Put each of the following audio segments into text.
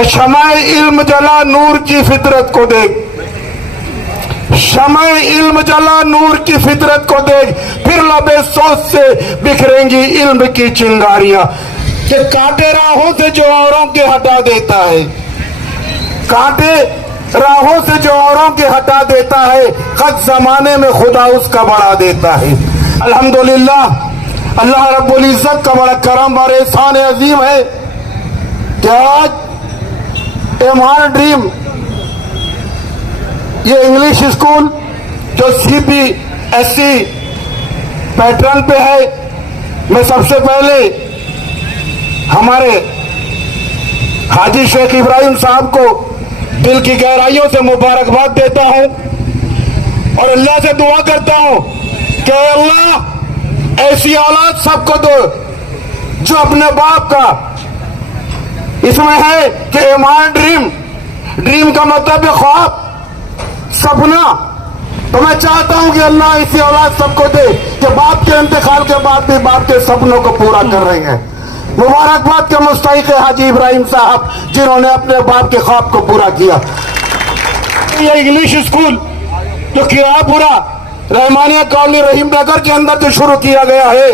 कि शमाए इल्म जला नूर की फितरत को देख, शमाए इल्म जला नूर की फितरत को देख, फिर लबे सोच से बिखरेंगी इल्म की चिंगारियां। कि कांटे राहों से जो औरों के हटा देता है, कांटे राहों से जो औरों के हटा देता है, खत जमाने में खुदा उसका बढ़ा देता है। अल्हम्दुलिल्लाह, अल्लाह रब्बुल इज्जत का बड़ा करम और एहसान अजीम है कि आज एमआर ड्रीम ये इंग्लिश स्कूल जो CBSE पैटर्न पे है, मैं सबसे पहले हमारे हाजी शेख इब्राहिम साहब को दिल की गहराइयों से मुबारकबाद देता हूं और अल्लाह से दुआ करता हूं कि अल्लाह ऐसी औलाद सबको दो जो अपने बाप का, इसमें है कि एमआर ड्रीम, ड्रीम का मतलब है ख्वाब, सपना। तो मैं चाहता हूं कि अल्लाह ऐसी औलाद सबको दे कि बाप के इंतकाल के बाद भी बाप के सपनों को पूरा कर रहे हैं। मुबारकबाद के मुस्तहिक है हाजी इब्राहिम साहब जिन्होंने अपने बाप के ख्वाब को पूरा किया। ये इंग्लिश स्कूल जो किरापुरा रहमानिया कॉलोनी रहीम नगर के अंदर जो शुरू किया गया है,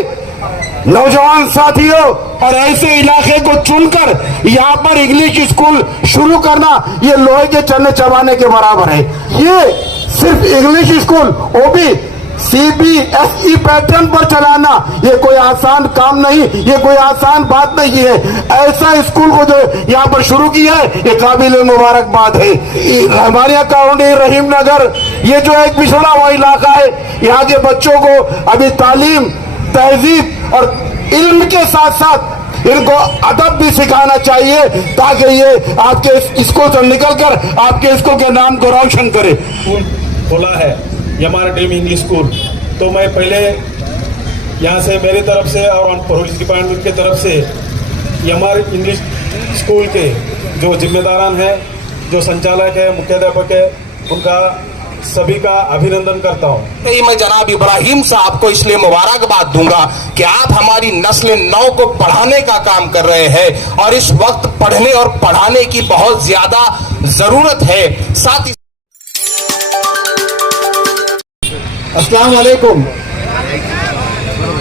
नौजवान साथियों, और ऐसे इलाके को चुनकर यहाँ पर इंग्लिश स्कूल शुरू करना ये लोहे के चने चबाने के बराबर है। ये सिर्फ इंग्लिश स्कूल, वो भी CBSE पैटर्न पर चलाना, ये कोई आसान काम नहीं, ये कोई आसान बात नहीं है। ऐसा स्कूल को जो यहाँ पर शुरू किया है ये काबिल मुबारकबाद है। हमारे कॉलोनी रहीम नगर ये जो एक पिछड़ा हुआ इलाका है, यहाँ के बच्चों को अभी तालीम, तहजीब और इल्म के साथ साथ इनको अदब भी सिखाना चाहिए ताकि ये आपके स्कूल से निकलकर आपके स्कूल के नाम को रोशन करे। खोला है एमआर ड्रीम इंग्लिश स्कूल, तो मैं पहले यहाँ से मेरी तरफ से और पुलिस डिपार्टमेंट की तरफ से एमआर इंग्लिश स्कूल के जो जिम्मेदारान हैं, जो संचालक है, मुख्याध्यापक है, उनका सभी का अभिनंदन करता हूँ। तो मैं जनाब इब्राहिम साहब को इसलिए मुबारकबाद दूंगा कि आप हमारी नस्ल नौ को पढ़ाने का काम कर रहे हैं और इस वक्त पढ़ने और पढ़ाने की बहुत ज्यादा जरूरत है। साथ ही अस्सलाम वालेकुम,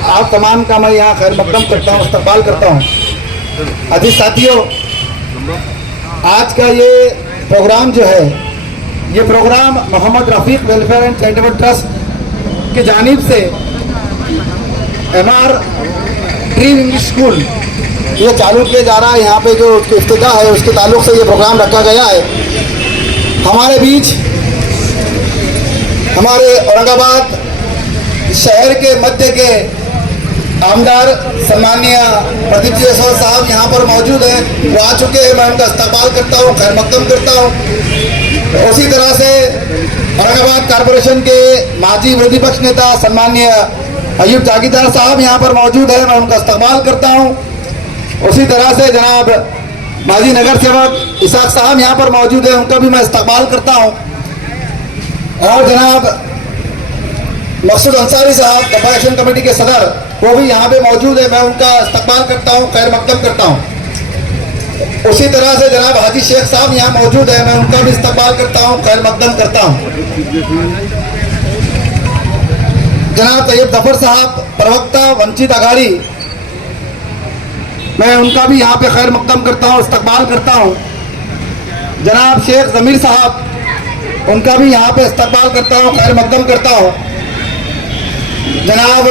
आप तमाम का मैं यहाँ खैर मकदम करता हूँ, इस्तकबाल करता हूँ। अजीज साथियों, आज का ये प्रोग्राम जो है, ये program Mohammad Rafiq welfare and charitable trust की जानिब से एमआर ड्रीम इंग्लिश स्कूल ये चालू किया जा रहा है। यहाँ पे जो इफ्तिताह है उसके ताल्लुक से ये प्रोग्राम रखा गया है। हमारे बीच हमारे औरंगाबाद शहर के मध्य के आमदार सम्मानीय प्रदीप जी जयसवाल साहब यहाँ पर मौजूद हैं, वो आ चुके हैं। मैं उनका इस्तकबाल करता हूँ, खैर मकदम करता हूँ। उसी तरह से औरंगाबाद कॉरपोरेशन के माजी विरोधी पक्ष नेता सम्मानीय अयूब जागीरदार साहब यहाँ पर मौजूद है, मैं उनका इस्तकबाल करता हूँ। उसी तरह से जनाब माजी नगर सेवक इसाक साहब यहाँ पर मौजूद है, उनका भी मैं इस्तकबाल करता हूँ। और जनाब मकसूद अंसारी साहब दफा एक्शन कमेटी के सदर, वो भी यहाँ पे मौजूद है, मैं उनका इस्तकबाल करता हूँ, खैर मकदम करता हूँ। उसी तरह से जनाब हाजी शेख साहब यहाँ मौजूद है, मैं उनका भी इस्तकबाल करता हूँ, खैर मकदम करता हूँ। जनाब तैयब जफर साहब प्रवक्ता वंचित अघाड़ी, मैं उनका भी यहाँ पे खैर मकदम करता हूँ, इस्तकबाल करता हूँ। जनाब शेख जमीर साहब, उनका भी यहाँ पे इस्तकबाल करता हूँ, खैर मकदम करता हूँ। जनाब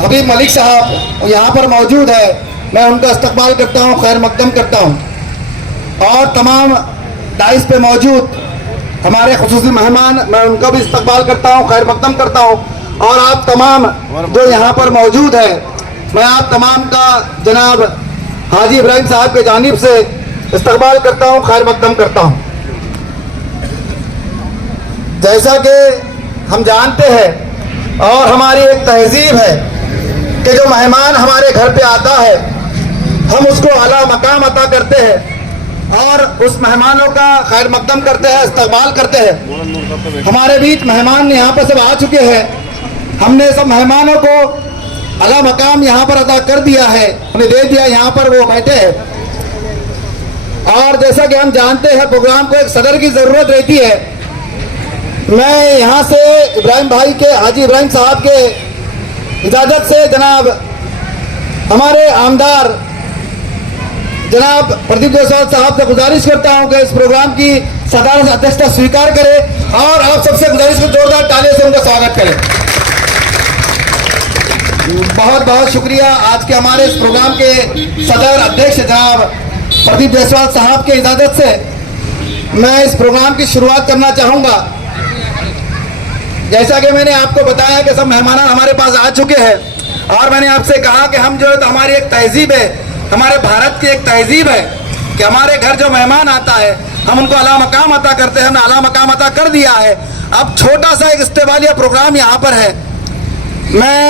हबीब मलिक साहब यहाँ पर मौजूद है, मैं उनका इस्तकबाल करता हूँ, खैर मकदम करता हूँ। और तमाम डाइस पे मौजूद हमारे खुसूसी मेहमान, मैं उनका भी इस्तकबाल करता हूँ, खैर मकदम करता हूँ। और आप तमाम जो यहाँ पर मौजूद है, मैं आप तमाम का जनाब हाजी इब्राहिम साहब के जानिब से इस्तकबाल करता हूँ, खैर मकदम करता हूँ। जैसा कि हम जानते हैं और हमारी एक तहजीब है कि जो मेहमान हमारे घर पे आता है हम उसको आला मकाम अता करते हैं और उस मेहमानों का खैर मकदम करते हैं, इस्तकबाल करते हैं। हमारे बीच मेहमान यहाँ पर सब आ चुके हैं, हमने सब मेहमानों को आला मकाम यहाँ पर अदा कर दिया है, उन्हें दे दिया, यहाँ पर वो बैठे हैं। जैसा कि हम जानते हैं प्रोग्राम को एक सदर की ज़रूरत रहती है। मैं यहाँ से इब्राहिम भाई के, हाजी इब्राहिम साहब के इजाज़त से जनाब हमारे आमदार जनाब प्रदीप जायसवाल साहब से गुजारिश करता हूँ कि इस प्रोग्राम की सदारत अध्यक्षता स्वीकार करें और आप सबसे गुजारिश को जोरदार तालियों से उनका स्वागत करें। बहुत बहुत शुक्रिया। आज के हमारे इस प्रोग्राम के सदर अध्यक्ष जनाब प्रदीप जायसवाल साहब के इजाज़त से मैं इस प्रोग्राम की शुरुआत करना चाहूँगा। जैसा कि मैंने आपको बताया कि सब मेहमान हमारे पास आ चुके हैं और मैंने आपसे कहा कि हम जो है तो हमारी एक तहजीब है, हमारे भारत की एक तहजीब है कि हमारे घर जो मेहमान आता है हम उनको आला मकाम अता करते हैं। हमने आला मकाम अता कर दिया है। अब छोटा सा एक इस्तेमालिया प्रोग्राम यहाँ पर है। मैं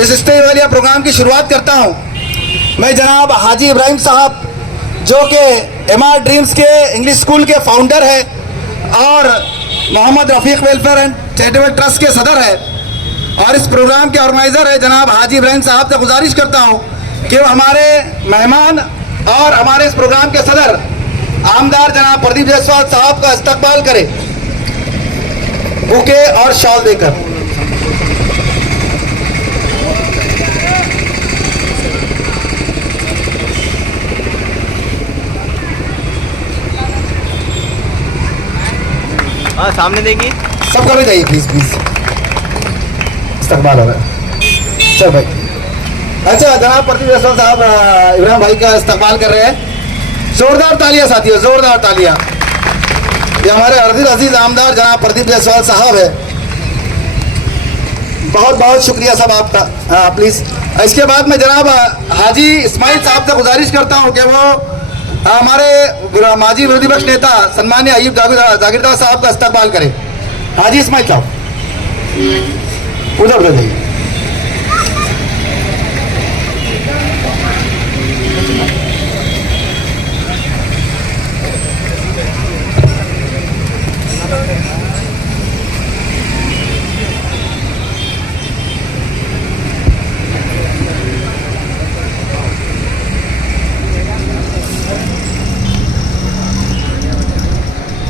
इस इस्तेमालिया प्रोग्राम की शुरुआत करता हूँ। मैं जनाब हाजी इब्राहिम साहब जो कि MR ड्रीम्स के इंग्लिश स्कूल के फाउंडर है और मोहम्मद रफ़ीक वेलफेयर एंड चैरिटेबल ट्रस्ट के सदर है और इस प्रोग्राम के ऑर्गेनाइज़र है जनाब हाजी इब्राहिम साहब से गुजारिश करता हूँ कि वो हमारे मेहमान और हमारे इस प्रोग्राम के सदर आमदार जनाब प्रदीप जायसवाल साहब का इस्तकबाल करें बुके और शॉल देकर। हाँ सामने देखिए, सबका भी जाइए प्लीज प्लीज, इस्तकबाल हो रहा है। चल भाई, अच्छा जनाब प्रदीप जायसवाल साहब इब्राहिम भाई का इस्तकबाल कर रहे हैं। जोरदार तालियां साथियों, जोरदार तालियां। ये हमारे अजीज आमदार जनाब प्रदीप जायसवाल साहब है। बहुत बहुत शुक्रिया सब आपका। प्लीज इसके बाद में जनाब हाजी इस्माइल साहब से गुजारिश करता हूँ कि वो हमारे माजी विरोधी पक्ष नेता सन्मान्य अयूब जागीरदार साहब का इस्तकबाल करें। हाजी इस्माइल साहब उधर उधर जाइए।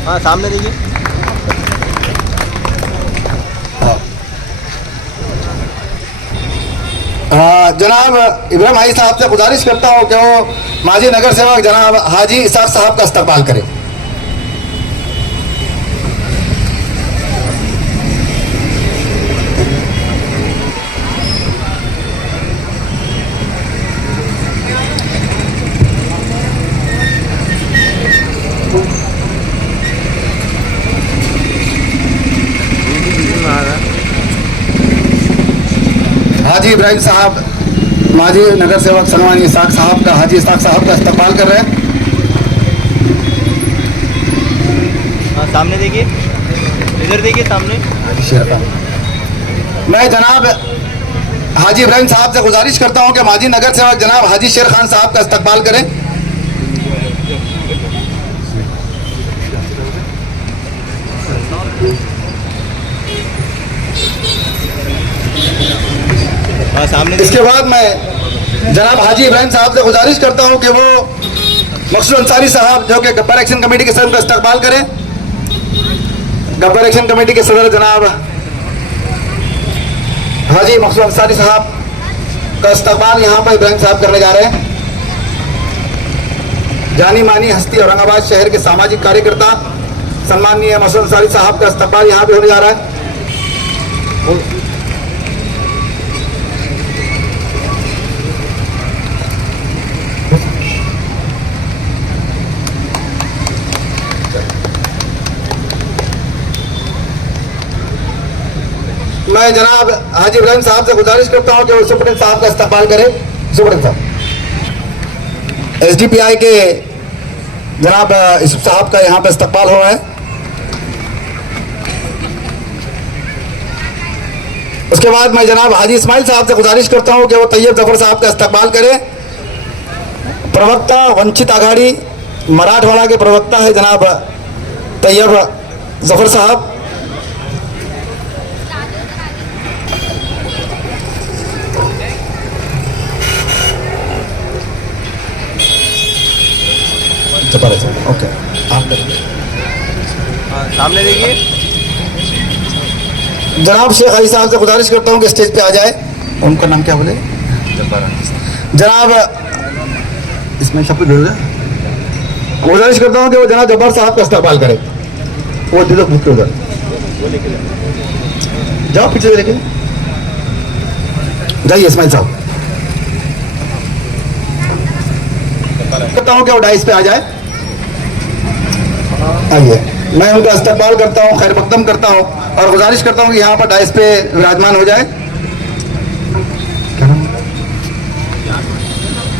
हाँ सामने देखिए। जनाब इब्राहिम भाई साहब से गुजारिश करता हूँ कि वो माजी नगर सेवक जनाब हाजी इसाक साहब का इस्तकबाल करें। हाजी इब्राहिम साहब माजी नगर सेवक सलमान इसाक साहब का, हाजी इसाक साहब का इस्तकबाल कर रहे हैं। हाँ सामने देखिए, इधर देखिए सामने। मैं जनाब हाजी इब्राहिम साहब से गुजारिश करता हूं कि माजी नगर सेवक जनाब हाजी शेर खान साहब का इस्तकबाल करें। हाँ सामने। इसके बाद मैं जनाब हाजी इब्राहिम साहब से गुजारिश करता हूं कि वो मकसूद अंसारी साहब जो कि गब्बर एक्शन कमेटी के सदर का इस्तकबाल करें। गब्बर एक्शन कमेटी के सदर जनाब हाजी मकसूद अंसारी साहब का इस्तकबाल यहाँ पर इब्राहिम साहब करने जा रहे हैं। जानी मानी हस्ती औरंगाबाद शहर के सामाजिक कार्यकर्ता सम्माननीय मकसूद अंसारी साहब का इस्तकबाल यहाँ पे होने जा रहा है। मैं जनाब हाजी इब्राहिम साहब से गुजारिश करता हूं कि वो सुप्रीम साहब का इस्तकबाल करें। सुप्रीम साहब SDPI के जनाब यूसुफ साहब का यहाँ पे इस्तकबाल हो रहा है। उसके बाद मैं जनाब हाजी इस्माइल साहब से गुजारिश करता हूं कि वो तैयब जफर साहब का इस्तकबाल करें। प्रवक्ता वंचित आघाड़ी मराठवाड़ा के प्रवक्ता है जनाब तैयब जफर साहब। जबरदस्त, ओके आप हाँ सामने देखिए। जनाब शेख अली साहब से गुजारिश करता हूँ कि स्टेज पे आ जाए। उनका नाम क्या बोले? जनाब इसमें सब कुछ गुजारिश करता हूँ कि वो जनाब जब्बार साहब का इस्तेमाल करें। वो दिलो बुक उधर जाओ, पीछे लेके जाइए इस्माइल साहब। करता हूँ कि वो डाइस पे आ जाए। आइए, मैं उनका इस्तेमाल करता हूँ, खैर मकदम करता हूँ और गुजारिश करता हूँ कि यहाँ पर डाइस पे विराजमान हो जाए।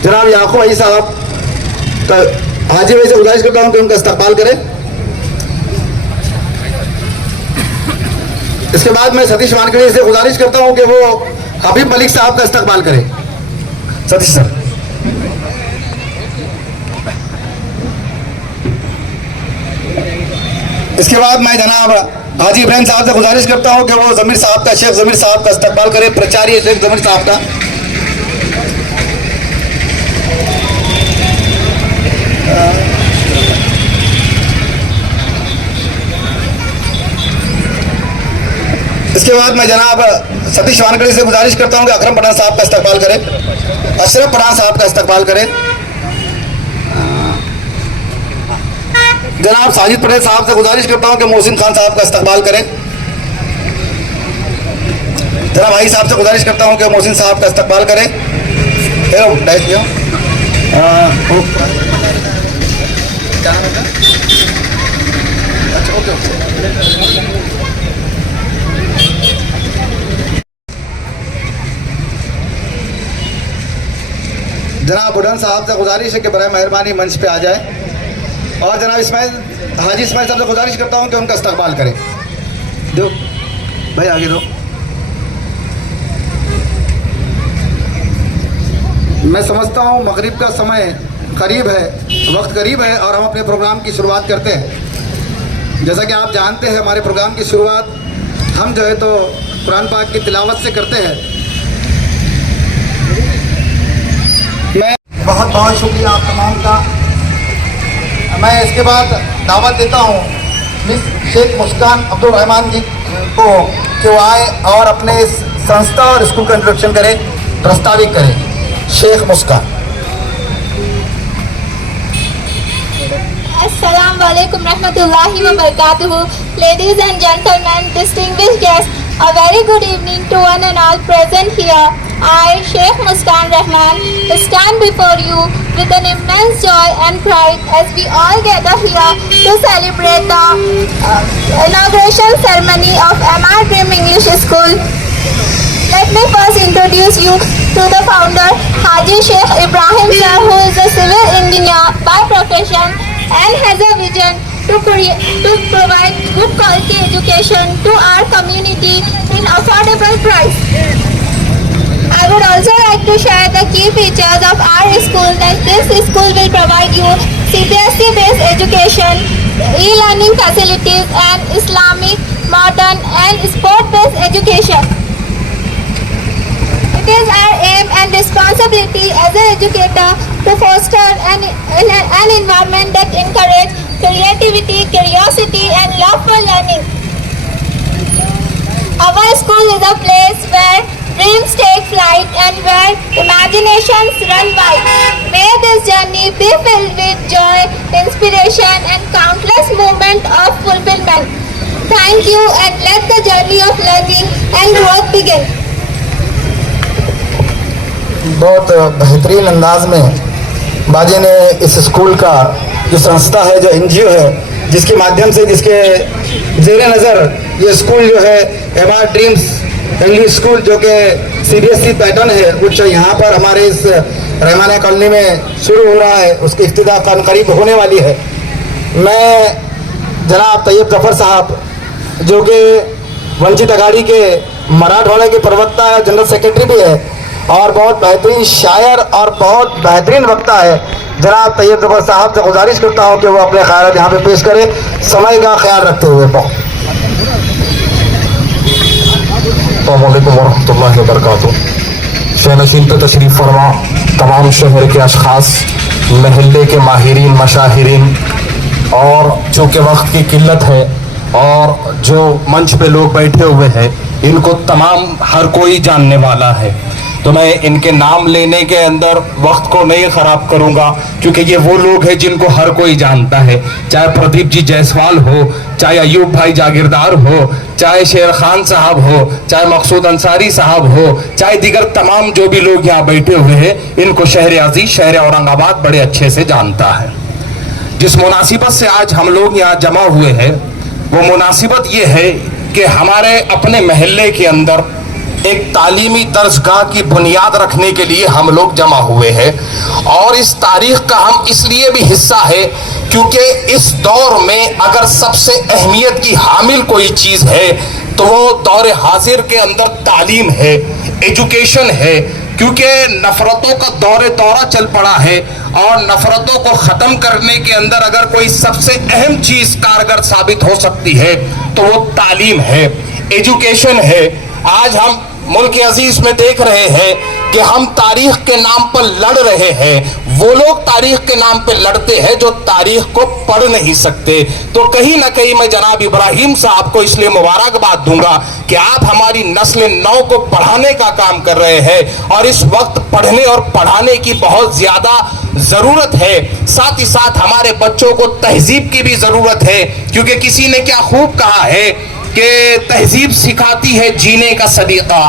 जनाब याकूब अली साहब का हाजिर भाई से गुजारिश करता हूँ कि उनका इस्तेमाल करें। इसके बाद मैं सतीश वानखेड़े से गुजारिश करता हूँ कि वो हबीब मलिक साहब का इस्तेमाल करें। सतीश सर। इसके बाद मैं जनाब हाजी इब्राहिम साहब से गुजारिश करता हूँ कि वो जमीर साहब का, शेख जमीर साहब का इस्तेमाल करें, प्राचार्य शेख जमीर साहब का। इसके बाद मैं जनाब सतीश वानखेड़े से गुजारिश करता हूं कि अकरम पठान साहब का इस्तेमाल करें, अशरफ पठान साहब का इस्तेमाल करें। जनाब साजिद पटेल साहब से गुजारिश करता हूं कि मोहसिन खान साहब का इस्तेमाल करें। जनाब भाई साहब से गुजारिश करता हूं कि मोहसिन साहब का इस्तेमाल करें। जनाब बुढ़न साहब से गुजारिश है कि बराए मेहरबानी मंच पे आ जाए और जनाब हाजी इस्माइल साहब से गुजारिश करता हूं कि उनका इस्तेमाल करें। दो भाई आगे दो। मैं समझता हूं मगरिब का समय करीब है, वक्त करीब है और हम अपने प्रोग्राम की शुरुआत करते हैं। जैसा कि आप जानते हैं हमारे प्रोग्राम की शुरुआत हम जो है तो कुरान पाक की तिलावत से करते हैं। मैं बहुत बहुत शुक्रिया आप तमाम का। मैं इसके बाद दावत देता हूँ मिस शेख मुस्कान अब्दुल रहमान जी को कि वो आए और अपने इस संस्था और स्कूल का इंट्रोडक्शन करें, प्रस्तावित करें। शेख मुस्कान। Assalamu alaikum rahmatullahi wa barakatuhu. Ladies and gentlemen, distinguished guests, a very good evening to one and all present here. I, Sheikh Muskan Rahman, stand before you with an immense joy and pride as we all gather here to celebrate the inauguration ceremony of MR Dream English School. Let me first introduce you to the founder, Haji Sheikh Ibrahim Sir, who is a civil engineer by profession and has a vision to provide good quality education to our community in affordable price. I would also like to share the key features of our school, that this school will provide you CBSE based education, e-learning facilities and Islamic, modern and sport based education. It is our aim and responsibility as an educator to foster an environment that encourages creativity, curiosity and love for learning. Our school is a place where dreams take flight and where imaginations run wild. May this journey be filled with joy, inspiration and countless moments of fulfillment. Thank you and let the journey of learning and growth begin. बहुत बेहतरीन अंदाज में बाजी ने इस school का जो संस्था है, जो एनजीओ है, जिसके माध्यम से जिसके ज़ेरे नज़र ये स्कूल जो है MR ड्रीम्स इंग्लिश स्कूल जो कि CBSE पैटर्न है, वो यहाँ पर हमारे इस रहमानिया कॉलोनी में शुरू हो रहा है, उसकी इफ्तिताह करीब होने वाली है। मैं जनाब तैयब जफ़र साहब जो कि वंचित अघाड़ी के मराठवाड़ा के प्रवक्ता है, जनरल सेक्रेटरी भी है और बहुत बेहतरीन शायर और बहुत बेहतरीन वक्ता है, जनाब तैयब जफ़र साहब से गुजारिश करता हूँ कि वो अपने ख्याल यहाँ पे पेश करें, समय का ख्याल रखते हुए। अस्सलामु अलैकुम वरहमतुल्लाहि वबरकातुहू। शहनशीन पे तशरीफ़ फरमा तमाम शहर के अशखास, महल्ले के माहिरीन, मशाहिरीन, और चूँकि वक्त की किल्लत है और जो मंच पे लोग बैठे हुए हैं इनको तमाम हर कोई जानने वाला है, तो मैं इनके नाम लेने के अंदर वक्त को नहीं ख़राब करूंगा, क्योंकि ये वो लोग हैं जिनको हर कोई जानता है। चाहे प्रदीप जी जायसवाल हो, चाहे अयूब भाई जागीरदार हो, चाहे शेर खान साहब हो, चाहे मकसूद अंसारी साहब हो, चाहे दीगर तमाम जो भी लोग यहाँ बैठे हुए हैं, इनको शहर अजीज, शहर औरंगाबाद बड़े अच्छे से जानता है। जिस मुनासिबत से आज हम लोग यहाँ जमा हुए हैं वो मुनासिबत ये है कि हमारे अपने महल्ले के अंदर एक तालीमी दर्जगाह की बुनियाद रखने के लिए हम लोग जमा हुए हैं, और इस तारीख का हम इसलिए भी हिस्सा है क्योंकि इस दौर में अगर सबसे अहमियत की हामिल कोई चीज़ है तो वो दौर हाजिर के अंदर तालीम है, एजुकेशन है, क्योंकि नफ़रतों का दौरा चल पड़ा है, और नफ़रतों को ख़त्म करने के अंदर अगर कोई सबसे अहम चीज़ कारगर साबित हो सकती है तो वो तालीम है, एजुकेशन है। आज हम मुल्क अजीज में देख रहे हैं कि हम तारीख के नाम पर लड़ रहे हैं, वो लोग तारीख के नाम पर लड़ते हैं जो तारीख को पढ़ नहीं सकते। तो कहीं ना कहीं मैं जनाब इब्राहिम साहब को इसलिए मुबारकबाद दूंगा कि आप हमारी नस्ल नौ को पढ़ाने का काम कर रहे हैं, और इस वक्त पढ़ने और पढ़ाने की बहुत ज्यादा जरूरत है। साथ ही साथ हमारे बच्चों को तहजीब की भी जरूरत है, क्योंकि किसी ने क्या खूब कहा है कि तहजीब सिखाती है जीने का सलीका,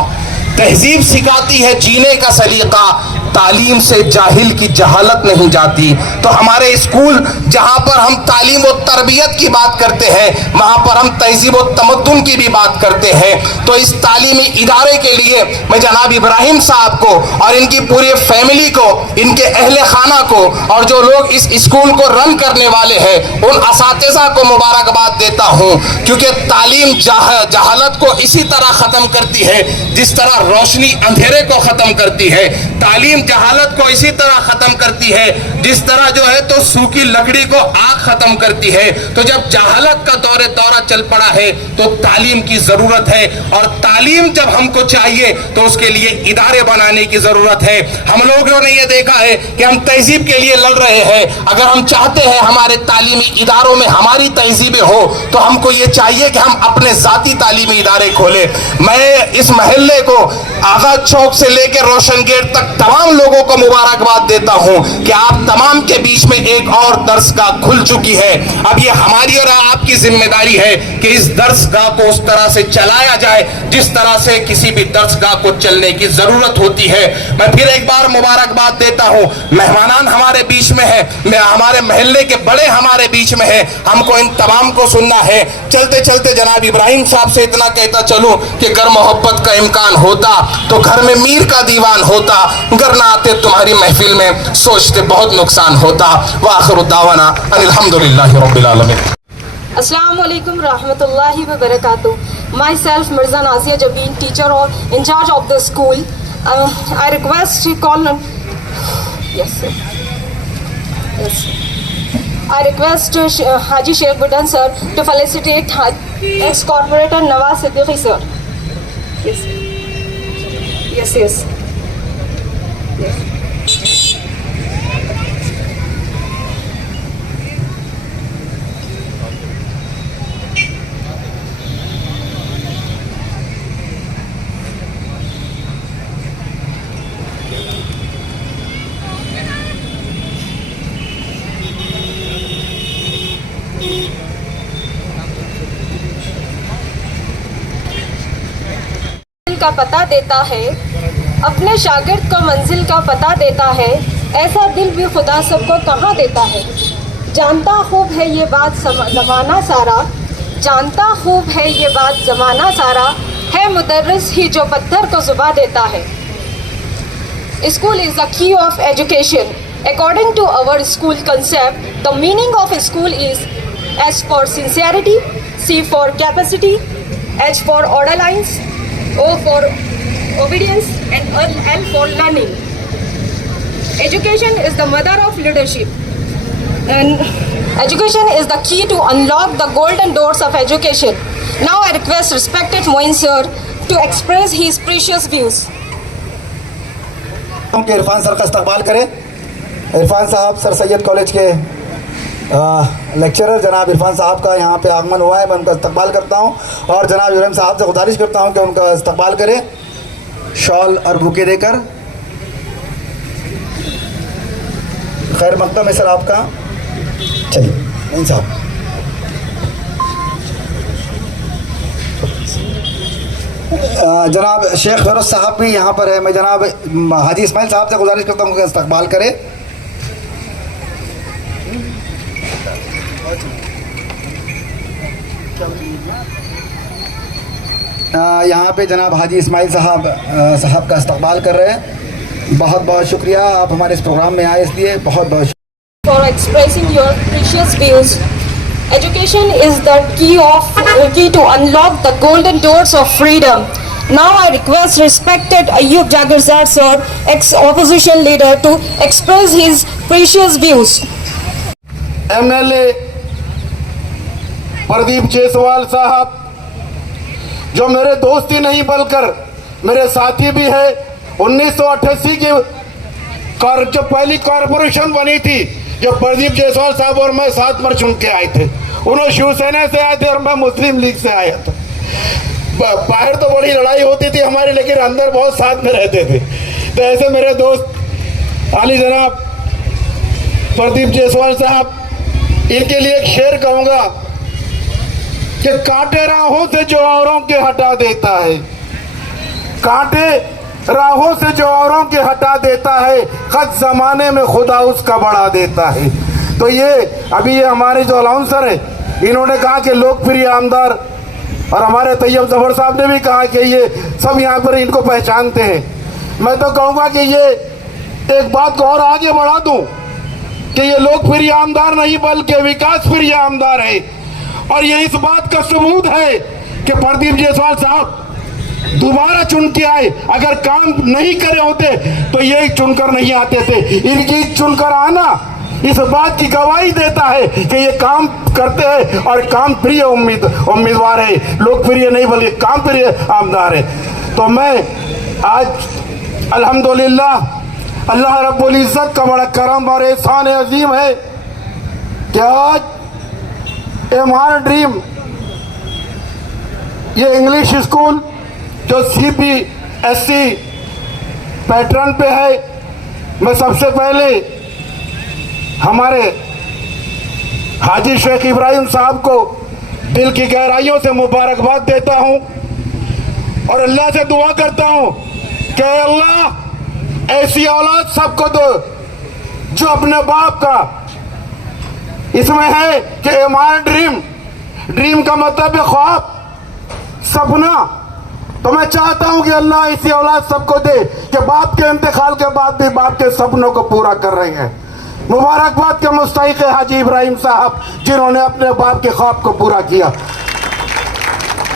तहजीब सिखाती है जीने का सलीका, तालीम से जाहिल की जहालत नहीं जाती। तो हमारे स्कूल जहाँ पर हम तालीम व तरबियत की बात करते हैं वहाँ पर हम तहजीब व तमद्दुन की भी बात करते हैं। तो इस तालीमी इदारे के लिए मैं जनाब इब्राहिम साहब को और इनकी पूरी फैमिली को, इनके अहले खाना को, और जो लोग इस स्कूल को रन करने वाले हैं उन असातिज़ा को मुबारकबाद देता हूँ, क्योंकि तालीम जहालत को इसी तरह ख़त्म करती है जिस तरह रोशनी अंधेरे को ख़त्म करती है। तालीम जहालत को इसी तरह खत्म करती है जिस तरह जो है तो सूखी लकड़ी को आग खत्म करती है। तो जब जहालत का दौरा चल पड़ा है तो तालीम की जरूरत है, और तालीम जब हमको चाहिए तो उसके लिए इदारे बनाने की जरूरत है। हम लोगों ने ये देखा है कि हम तहजीब के लिए लड़ रहे हैं। अगर हम चाहते हैं हमारे तालीमी इदारों में हमारी तहजीबें हो तो हमको ये चाहिए कि हम अपने जाती तालीमी इदारे खोले। मैं इस महल्ले को आगाज चौक से लेकर रोशन गेट तक तमाम लोगों को मुबारकबाद देता हूं कि आप तमाम के बीच में एक और दर्सगाह खुल चुकी है। अब ये हमारी और आपकी जिम्मेदारी है कि इस दर्सगाह को उस तरह से चलाया जाए जिस तरह से किसी भी दर्सगाह को चलने की जरूरत होती है। मैं फिर एक बार मुबारकबाद देता हूं। मेहमानान हमारे बीच में है, हमारे महल्ले के बड़े हमारे बीच में है, हमको इन तमाम को सुनना है। चलते चलते जनाब इब्राहिम साहब से इतना कहता चलूं कि अगर मोहब्बत का इम्कान होता तो घर में मीर का दीवान होता, अगर ना आते तुम्हारी महफिल में सोचते बहुत नुकसान होता। वाखिर दावाना अल्हम्दुलिल्लाहि रब्बिल आलमीन। Assalamu alaikum rahmatullahi wa barakatuh. Myself Mirza Nazia Jabin, teacher or in charge of the school. I request to call. Yes, sir. Yes. I request Haji Sheikh Budan sir to felicitate ex-corporator Nawaz Siddiqui sir. Yes. Yes, yes. Yes. का पता देता है, अपने शागिर्द को मंजिल का पता देता है, ऐसा दिल भी खुदा सबको कहाँ देता है। जानता खूब है ये बात ज़माना सारा, जानता खूब है ये बात ज़माना सारा, है मुदर्रिस ही जो पत्थर को ज़ुबा देता है। School is the key of education. According to our school concept, the meaning of a school is S for sincerity, C for capacity, H for order lines, O for obedience, and L for learning. Education is the mother of leadership, and education is the key to unlock the golden doors of education. Now I request respected Moin sir to express his precious views. कि Irfan sir का इस्तकबाल करें। इरफान साहब sir Syed college के lecturer जनाब इरफान साहब का यहाँ पे आगमन हुआ है, मैं उनका इस्तकबाल करता हूँ और जनाब इब्राहिम साहब से गुजारिश करता हूँ कि उनका इस्तकबाल करें शॉल और बुके देकर। खैर मकदम है सर आपका। चलिए नहीं साहब। जनाब शेख फिरोज साहब भी यहाँ पर है, मैं जनाब हाजी इस्माइल साहब से गुजारिश करता हूँ कि इस्तकबाल करें। यहाँ पे जनाब हाजी इस्माइल साहब का इस्तकबाल कर रहे हैं। बहुत बहुत शुक्रिया, आप हमारे इस प्रोग्राम में आए इसलिए बहुत बहुत for expressing your precious views. Education is the key to unlock the golden doors of freedom. Now I request respected Ayub Jagirzar sir, ex-opposition leader, to express his precious views. MLA Pradeep Jaiswal साहब, जो मेरे दोस्त ही नहीं बल्कि मेरे साथी भी है। 1988 की जो पहली कॉरपोरेशन बनी थी, जो प्रदीप जायसवाल साहब और मैं साथ मर चुन के आए थे। उन्होंने शिवसेना से आए थे और मैं मुस्लिम लीग से आया था। बाहर तो बड़ी लड़ाई होती थी हमारी, लेकिन अंदर बहुत साथ में रहते थे। तो ऐसे मेरे दोस्त आली जनाब प्रदीप जायसवाल साहब, इनके लिए एक शेर कहूँगा कि कांटे राहों से जो औरों के हटा देता है, कांटे राहों से जो औरों के हटा देता है, खत जमाने में खुदा उसका बढ़ा देता है। तो ये अभी ये हमारे जो अलाउंसर है, इन्होंने कहा कि लोकप्रिय आमदार, और हमारे तैयब जफर साहब ने भी कहा कि ये सब यहाँ पर इनको पहचानते हैं। मैं तो कहूँगा कि ये एक बात को और आगे बढ़ा दूँ कि ये लोकप्रिय आमदार नहीं बल्कि विकास प्रिय आमदार है। और ये इस बात का सबूत है कि प्रदीप जायसवाल साहब दोबारा चुन के आए। अगर काम नहीं करे होते तो ये चुनकर नहीं आते थे। इनकी चुनकर आना इस बात की गवाही देता है कि ये काम करते हैं और काम प्रिय उम्मीदवार है, लोकप्रिय नहीं बल्कि काम प्रिय आमदार है। तो मैं आज अल्हम्दुलिल्लाह अल्लाह रब्बुल इज़्ज़त का बड़ा करम और एहसान अजीम है कि आज हमारा ड्रीम ये इंग्लिश स्कूल जो CBSE पैटर्न पे है, मैं सबसे पहले हमारे हाजी शेख इब्राहिम साहब को दिल की गहराइयों से मुबारकबाद देता हूं और अल्लाह से दुआ करता हूं कि अल्लाह ऐसी औलाद सबको दो जो अपने बाप का इसमें है कि हमारा ड्रीम का मतलब है ख्वाब, सपना। तो मैं चाहता हूं कि अल्लाह ऐसी औलाद सबको दे कि बाप के इंतकाल के बाद भी बाप के सपनों को पूरा कर रहे हैं। मुबारकबाद के मुस्तहिक है हाजी इब्राहिम साहब, जिन्होंने अपने बाप के ख्वाब को पूरा किया।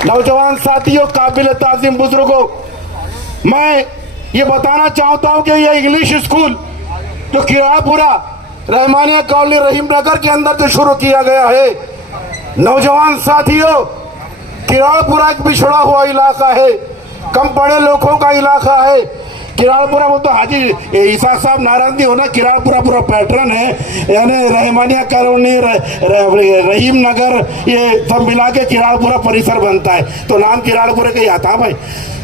नौजवान साथियों, काबिल ताज़ीम बुजुर्गों, मैं ये बताना चाहता हूं कि यह इंग्लिश स्कूल जो किरापुरा रहमानिया कॉलोनी रहीम नगर के अंदर जो शुरू किया गया है, नौजवान साथियों, किरापुरा एक पिछड़ा हुआ इलाका है, कम पढ़े लोगों का इलाका है। किरापुरा वो तो हाजी ईसा साहब नारायण होना, किरापुरा पूरा पैटर्न है, यानी रहमानिया कॉलोनी रहीम नगर ये सब मिला के किरापुरा परिसर बनता है, तो नाम किरापुरा का ही आता भाई।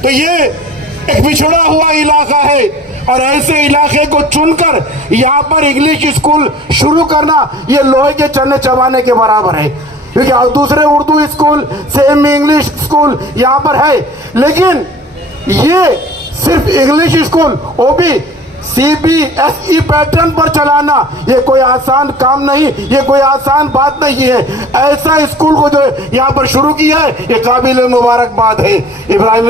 तो ये एक पिछड़ा हुआ इलाका है और ऐसे इलाके को चुनकर यहाँ पर इंग्लिश स्कूल शुरू करना ये लोहे के चने चबाने के बराबर है, क्योंकि दूसरे Urdu school semi English school यहाँ पर है, लेकिन ये सिर्फ इंग्लिश स्कूल वो भी CBSE पैटर्न पर चलाना ये कोई आसान काम नहीं, ये कोई आसान बात नहीं है। ऐसा स्कूल को जो यहाँ पर शुरू किया है ये काबिल मुबारकबाद है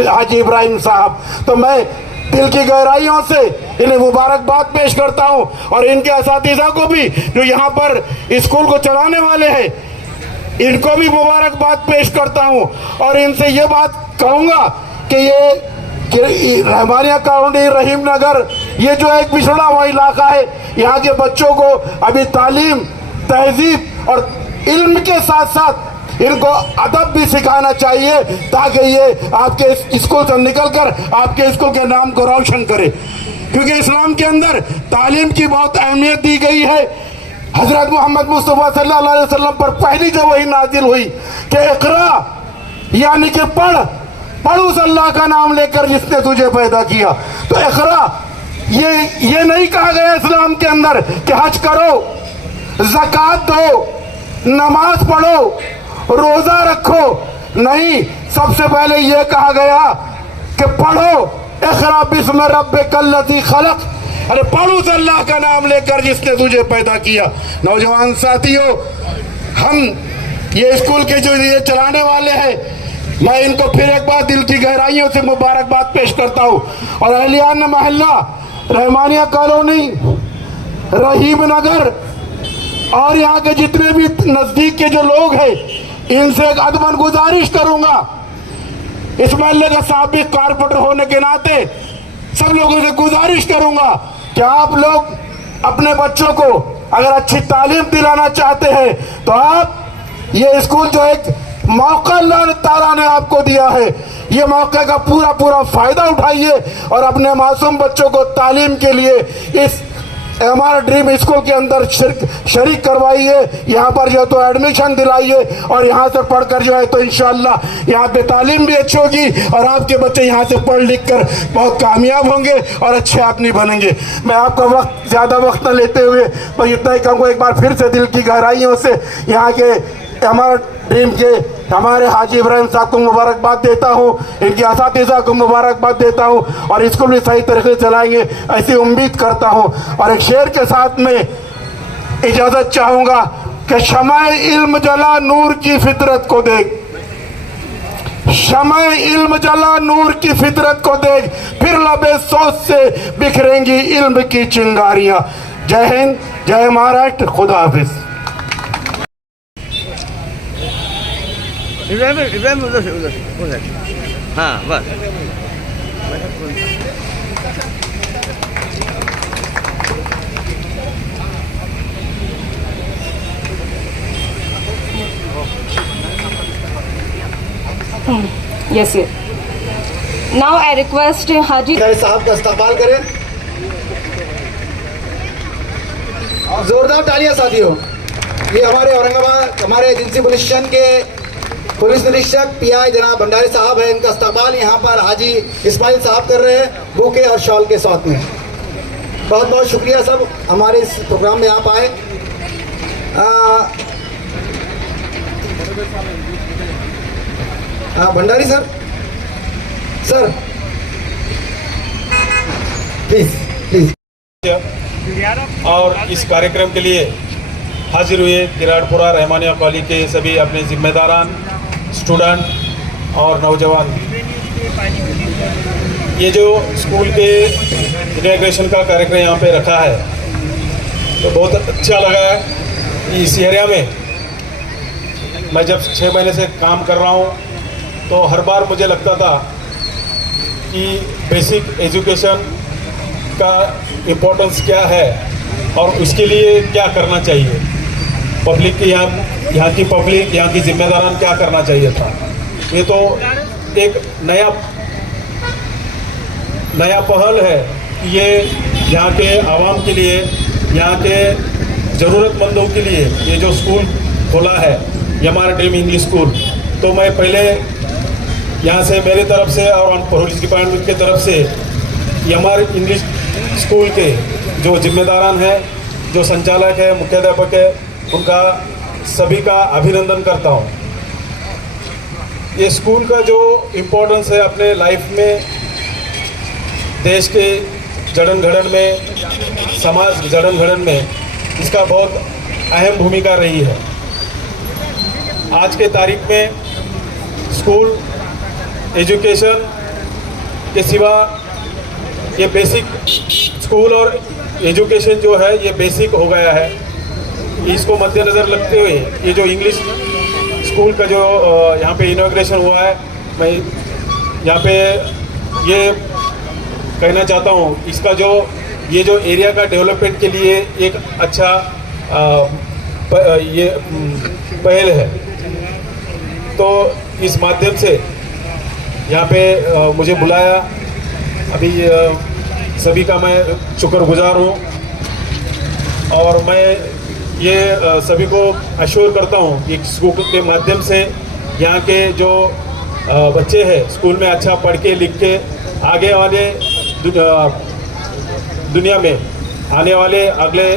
हाजी इब्राहिम साहब। तो मैं दिल की गहराइयों से इन्हें मुबारकबाद पेश करता हूँ और इनके असातिज़ा को भी जो यहाँ पर स्कूल को चलाने वाले हैं इनको भी मुबारकबाद पेश करता हूँ और इनसे ये बात कहूँगा कि ये रहमानिया कॉलोनी रहीम नगर ये जो एक पिछड़ा हुआ इलाका है, यहाँ के बच्चों को अभी तालीम तहजीब और इल्म के साथ साथ इनको अदब भी सिखाना चाहिए ताकि ये आपके स्कूल से निकलकर आपके स्कूल के नाम को रोशन करे। क्योंकि इस्लाम के अंदर तालीम की बहुत अहमियत दी गई है। हजरत मोहम्मद मुस्तफ़ा सल्लल्लाहु अलैहि वसल्लम पर पहली जब वही नाजिल हुई कि इक़रा यानी कि पढ़ उस अल्लाह का नाम लेकर जिसने तुझे पैदा किया। तो इक़रा ये नहीं कहा गया इस्लाम के अंदर कि हज करो, ज़कात दो, नमाज पढ़ो, रोजा रखो, नहीं, सबसे पहले ये कहा गया कि पढ़ो इक़रा बिस्मि रब्बिकल लज़ी खलक़, अरे पढ़ो उस अल्लाह का नाम लेकर जिसने तुझे पैदा किया। नौजवान साथियों, हम ये स्कूल के जो ये चलाने वाले हैं, मैं इनको फिर एक बार दिल की गहराइयों से मुबारकबाद पेश करता हूँ। और अहलियान मोहल्ला, रहमानिया कॉलोनी, रहीम नगर और यहाँ के जितने भी नज़दीक के जो लोग हैं, इनसे एक अदबन गुजारिश करूँगा, इस मोहल्ले का साबिक कारपोरेटर होने के नाते सब लोगों से गुजारिश करूँगा कि आप लोग अपने बच्चों को अगर अच्छी तालीम दिलाना चाहते हैं तो आप ये स्कूल जो एक मौका अल्लाह ताला ने आपको दिया है, ये मौके का पूरा फायदा उठाइए और अपने मासूम बच्चों को तालीम के लिए इस हमारा ड्रीम स्कूल के अंदर शरीक करवाइए। यहाँ पर जो तो एडमिशन दिलाइए और यहाँ से पढ़कर जो है तो इंशाअल्लाह यहाँ पे तालीम भी अच्छी होगी और आपके बच्चे यहाँ से पढ़ लिख कर बहुत कामयाब होंगे और अच्छे आदमी बनेंगे। मैं आपका ज़्यादा वक्त न लेते हुए बस इतना ही कहूँगा, एक बार फिर से दिल की गहराइयों से यहाँ के हमारा ड्रीम के हमारे हाजी इब्राहिम साहब को मुबारकबाद देता हूँ, इनके असातिज़ा को मुबारकबाद देता हूँ और स्कूल भी सही तरीके से चलाएंगे ऐसी उम्मीद करता हूँ। और एक शेर के साथ में इजाज़त चाहूँगा कि शमाए इल्म जला नूर की फितरत को देख, शमाए इल्म जला नूर की फितरत को देख, फिर लबे सोच से बिखरेंगी इल्म की चिंगारियाँ। जय हिंद, जय महाराष्ट्र, खुदा हाफिज़। इब्राहिम उधर से हाँ बस। Yes, yes. Now I request Haji साहब का इस्तकबाल करें। जोरदार तालियां साथियों। ये हमारे औरंगाबाद हमारे एजेंसी पुलिस स्टेशन के पुलिस निरीक्षक पीआई जनाब भंडारी साहब है, इनका इस्तकबाल यहाँ पर हाजी इस्माइल साहब कर रहे हैं बुके और शॉल के साथ में। बहुत बहुत शुक्रिया सब हमारे इस प्रोग्राम में आप आए। Bhandari sir please. और इस कार्यक्रम के लिए हाजिर हुए किराड़पुरा रहमानिया कॉलेज के सभी अपने जिम्मेदारान, स्टूडेंट और नौजवान। ये जो स्कूल के इनॉग्रेशन का कार्यक्रम यहाँ पे रखा है तो बहुत अच्छा लगा है। इस एरिया में मैं जब 6 महीने से काम कर रहा हूँ तो हर बार मुझे लगता था कि बेसिक एजुकेशन का इम्पोर्टेंस क्या है और उसके लिए क्या करना चाहिए, पब्लिक की यहाँ की पब्लिक, यहाँ की जिम्मेदारान क्या करना चाहिए था। ये तो एक नया पहल है कि ये यहाँ के आवाम के लिए, यहाँ के ज़रूरतमंदों के लिए ये जो स्कूल खोला है, ये हमारा ड्रीम इंग्लिश स्कूल। तो मैं पहले यहाँ से मेरी तरफ से और पुलिस डिपार्टमेंट की तरफ से ये हमारे इंग्लिश स्कूल के जो जिम्मेदारान हैं, जो संचालक है, मुख्याध्यापक है, उनका सभी का अभिनंदन करता हूँ। ये स्कूल का जो इम्पोर्टेंस है अपने लाइफ में, देश के जड़न घड़न में, समाज जड़न घड़न में इसका बहुत अहम भूमिका रही है। आज के तारीख में स्कूल एजुकेशन के सिवा ये बेसिक स्कूल और एजुकेशन जो है ये बेसिक हो गया है। इसको मद्देनज़र रखते हुए ये जो इंग्लिश स्कूल का जो यहाँ पे इनॉग्रेशन हुआ है, मैं यहाँ पे ये कहना चाहता हूँ, इसका जो ये जो एरिया का डेवलपमेंट के लिए एक अच्छा ये पहल है। तो इस माध्यम से यहाँ पे मुझे बुलाया। अभी सभी का मैं शुक्रगुजार हूँ। और मैं ये सभी को अश्योर करता हूँ कि स्कूल के माध्यम से यहाँ के जो बच्चे हैं स्कूल में अच्छा पढ़ के लिख के आगे वाले दुनिया में आने वाले अगले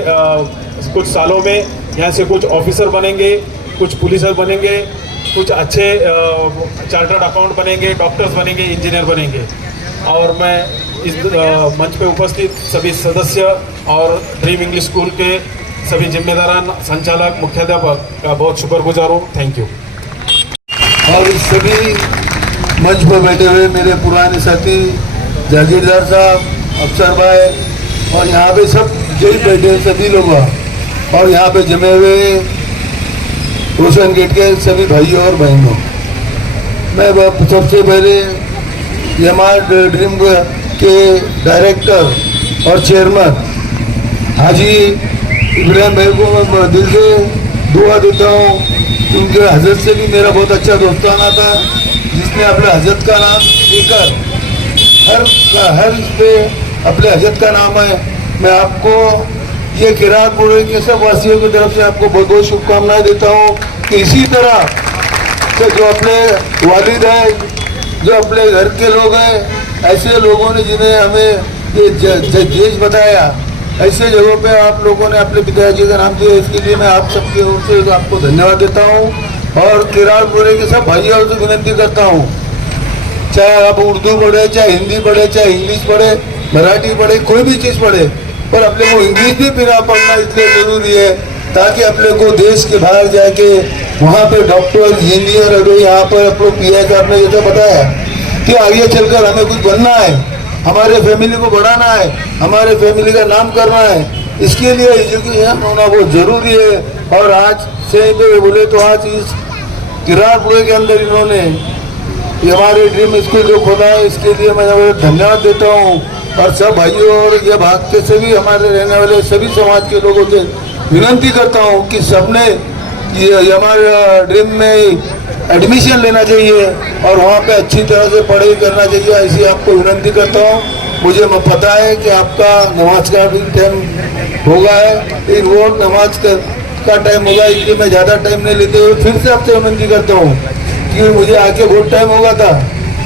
कुछ सालों में यहाँ से कुछ ऑफिसर बनेंगे, कुछ पुलिसर बनेंगे, कुछ अच्छे चार्टर्ड अकाउंट बनेंगे, डॉक्टर्स बनेंगे, इंजीनियर बनेंगे। और मैं इस मंच पे उपस्थित सभी सदस्य और ड्रीम इंग्लिश स्कूल के सभी जिम्मेदारान, संचालक, मुख्याध्यापक का बहुत शुक्रगुजार हूँ। Thank you. और इस सभी मंच पर बैठे हुए मेरे पुराने साथी जागीरदार साहब, अफसर भाई और यहाँ पे सब जो बैठे सभी लोग और यहाँ पे जमे हुए रोशन गेट के सभी भाइयों और बहनों, मैं सबसे पहले हमारे ड्रीम के डायरेक्टर और चेयरमैन हाजी इब्राहिम भाई को मैं दिल से दुआ देता हूँ। उनके हजरत से भी मेरा बहुत अच्छा दोस्ताना था, जिसने अपने हजरत का नाम लेकर हर इस पे अपने हजरत का नाम है। मैं आपको ये किरात बोले के सब वासियों की तरफ से आपको बहुत बहुत शुभकामनाएं देता हूँ कि इसी तरह से जो अपने वालिद हैं, जो अपने घर के लोग हैं, ऐसे लोगों ने जिन्हें हमें ये देश बताया, ऐसे जगहों पे आप लोगों ने अपने पिताजी का नाम दिया, इसके लिए मैं आप सबकी ओर से आपको धन्यवाद देता हूँ। और किरात बोले के सब भाइयों से विनती करता हूँ, चाहे आप उर्दू पढ़े, चाहे हिंदी पढ़े, चाहे इंग्लिश पढ़े, मराठी पढ़े, कोई भी चीज़ पढ़े, पर अपने को इंग्लिश भी पढ़ना इसलिए ज़रूरी है ताकि अपने को देश के बाहर जाके वहाँ पे डॉक्टर, इंजीनियर, अगर यहाँ पर अपने पीआई का आपने जैसा बताया कि आगे चलकर हमें कुछ बनना है, हमारे फैमिली को बढ़ाना है, हमारे फैमिली का नाम करना है, इसके लिए एजुकेशन होना बहुत ज़रूरी है। और आज से बोले तो आज इस किरारपुरे के अंदर इन्होंने हमारे ड्रीम स्कूल जो खोला है, इसके लिए मैं धन्यवाद देता हूँ। और सब भाइयों और ये भाग के सभी हमारे रहने वाले सभी समाज के लोगों से विनती करता हूँ कि सबने ये हमारे ड्रीम में एडमिशन लेना चाहिए और वहाँ पे अच्छी तरह से पढ़ाई करना चाहिए, ऐसी आपको विनती करता हूँ। मुझे पता है कि आपका नमाज का भी टाइम हो गया है, लेकिन वो नमाज का टाइम होगा, इसलिए मैं ज़्यादा टाइम नहीं लेते हुए फिर से आपसे विनती करता हूँ कि मुझे आके बहुत टाइम होगा था,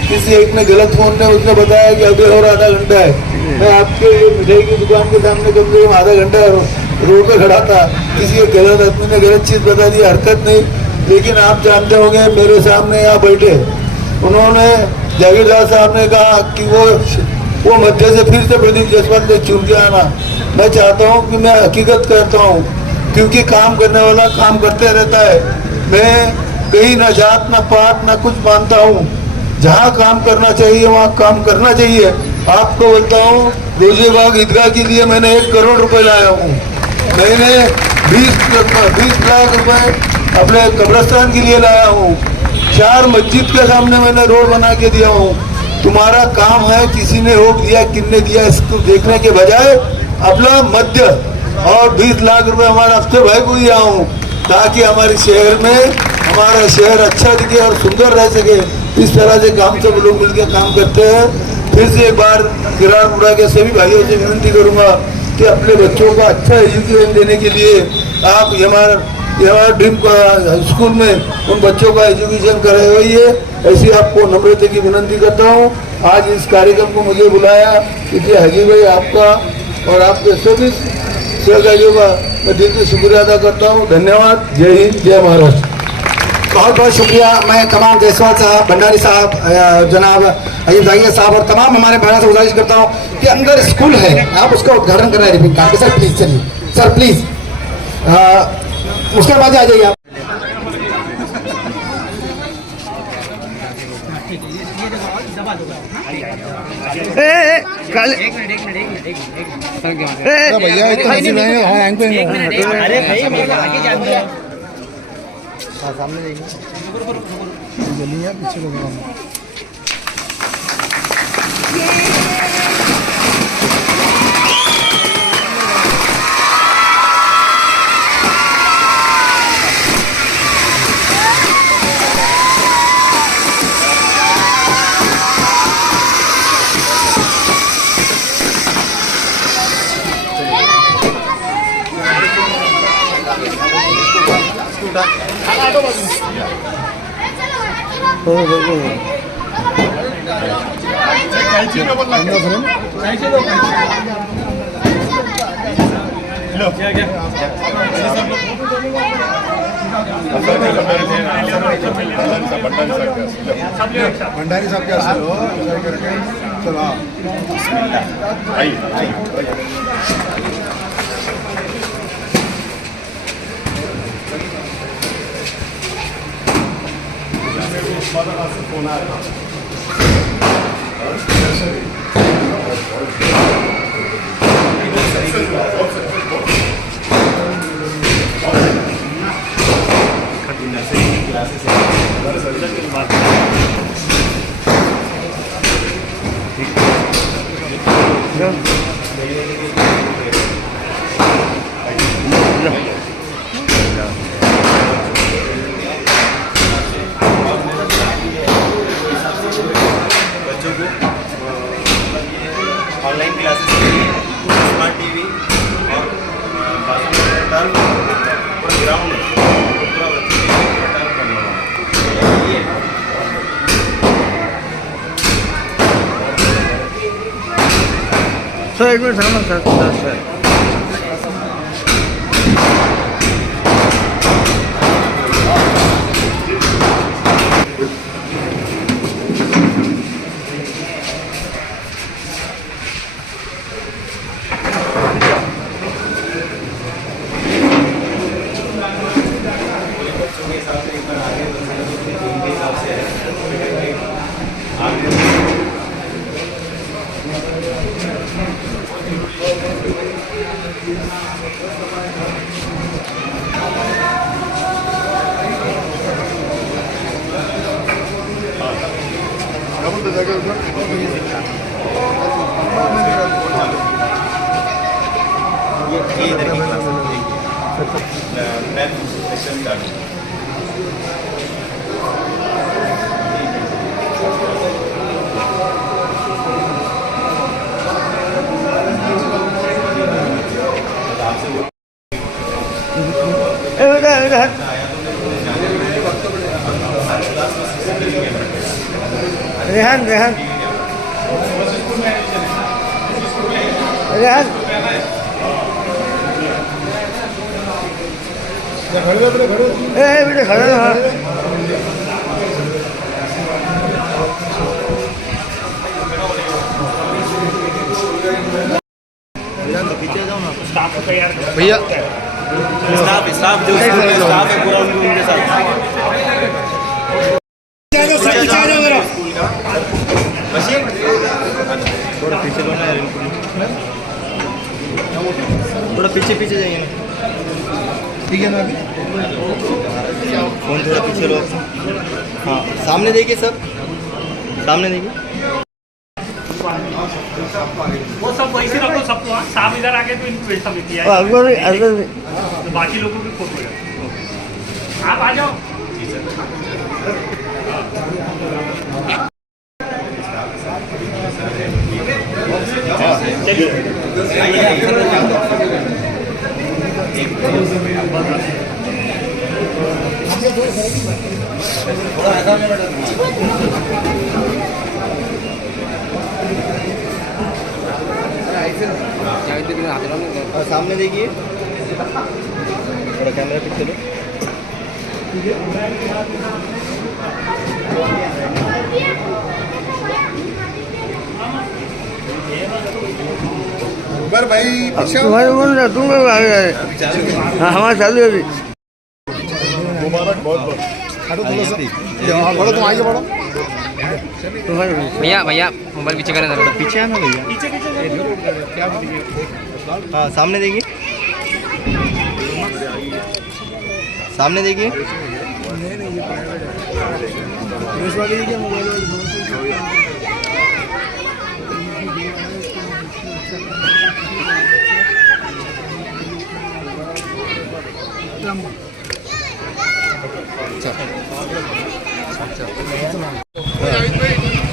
किसी एक ने गलत फोन ने उसने बताया कि अभी और आधा घंटा है। मैं आपके मिठाई की दुकान के सामने कम से कम आधा घंटा रोड पे खड़ा था, किसी एक गलत आदमी ने गलत चीज़ बता दी, हरकत नहीं। लेकिन आप जानते होंगे मेरे सामने यहाँ बैठे उन्होंने जागीरदार साहब ने कहा कि वो मध्य से फिर से प्रदीप जायसवाल से चुन के आना। मैं चाहता हूँ कि मैं हकीकत करता हूँ, क्योंकि काम करने वाला काम करते रहता है। मैं कहीं ना जात ना पात ना कुछ मानता हूँ, जहाँ काम करना चाहिए वहाँ काम करना चाहिए। आपको बोलता हूँ रोजेबाग ईदगाह के लिए मैंने 1 करोड़ रुपए लाया हूँ, मैंने 20 लाख रुपए अपने कब्रिस्तान के लिए लाया हूँ, 4 मस्जिद के सामने मैंने रोड बना के दिया हूँ। तुम्हारा काम है किसी ने रोक दिया किसने दिया इसको देखने के बजाय अपना मध्य और 20 लाख रुपए हमारे अफसर भाई को दिया हूँ, ताकि हमारे शहर में हमारा शहर अच्छा दिखे और सुंदर रह सके। इस तरह से काम सब लोग मिलकर काम करते हैं। फिर से एक बार किरारपुरा के सभी भाइयों से विनती करूंगा कि अपने बच्चों का अच्छा एजुकेशन देने के लिए आप हमारा ड्रीम स्कूल में उन बच्चों का एजुकेशन करवाइए, ऐसी आपको नम्रता की विनती करता हूँ। आज इस कार्यक्रम को मुझे बुलाया इसलिए हाजी भाई आपका और आपके सभी सहकारियों का मैं दिल से शुक्रिया अदा करता हूँ। धन्यवाद। जय हिंद, जय महाराष्ट्र। बहुत बहुत शुक्रिया। मैं तमाम जायसवाल साहब, भंडारी साहब, जनाब अजीम जागीर साहब और तमाम हमारे भाइयों से गुजारिश करता हूँ कि अंदर स्कूल है, आप उसका उद्घाटन कर रहे हैं रिबिन काट के। सर प्लीज चलिए, सर प्लीज उसके बाद आ जाइए आप। सामने देखिए जल्दी यार, पीछे लोग भंडारी साहब क्या चलो ऑनलाइन क्लासेस के लिए स्मार्ट टीवी और टर्म और ग्राउंड पूरा बच्चे के लिए टर्म करने वाला सर एक मिनट थांबा सर ये इधर की क्लास मैं सेशन चालू रेहान रेहान रेहान बेटे खड़े रहो भैया स्टाफ जो स्टाफ है पूरा उनके साथ थोड़ा पीछे लो ना यार थोड़ा पीछे पीछे जाइए ना ठीक है ना अभी फोन थोड़ा पीछे लो हाँ सामने देखिए सब सामने देखिए वो सब वैसे रखो सबको साहब इधर आके तो इनको वैसा भी किया है तो बाकी लोगों की फोटो है आप आ जाओ और सामने देखिए थोड़ा कैमरा पीछे लो ऊपर भाई तुम्हारे बोल रहा तुम हाँ हमारा चालू है अभी मुबारक बहुत बहुत बढ़ो तुम आगे बढ़ो भैया भैया मोबाइल पीछे करना जरा पीछे आना भैया पीछे हाँ सामने देखिए सामने देखिए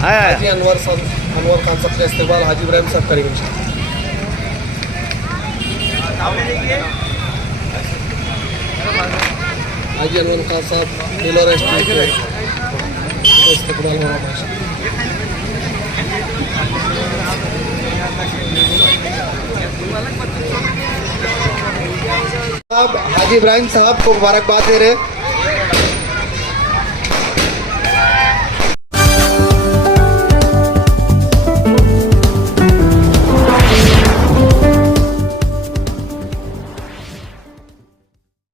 हाजी अनवर खान साहब का इस्तेमाल हाजी इब्राहिम साहब करेंगे सामने देखिए हाजी अनवर खान साहब दिलोरा स्ट्रीट पे इस्तकबाल हो रहा है। हाजी इब्राहिम साहब को मुबारकबाद दे रहे।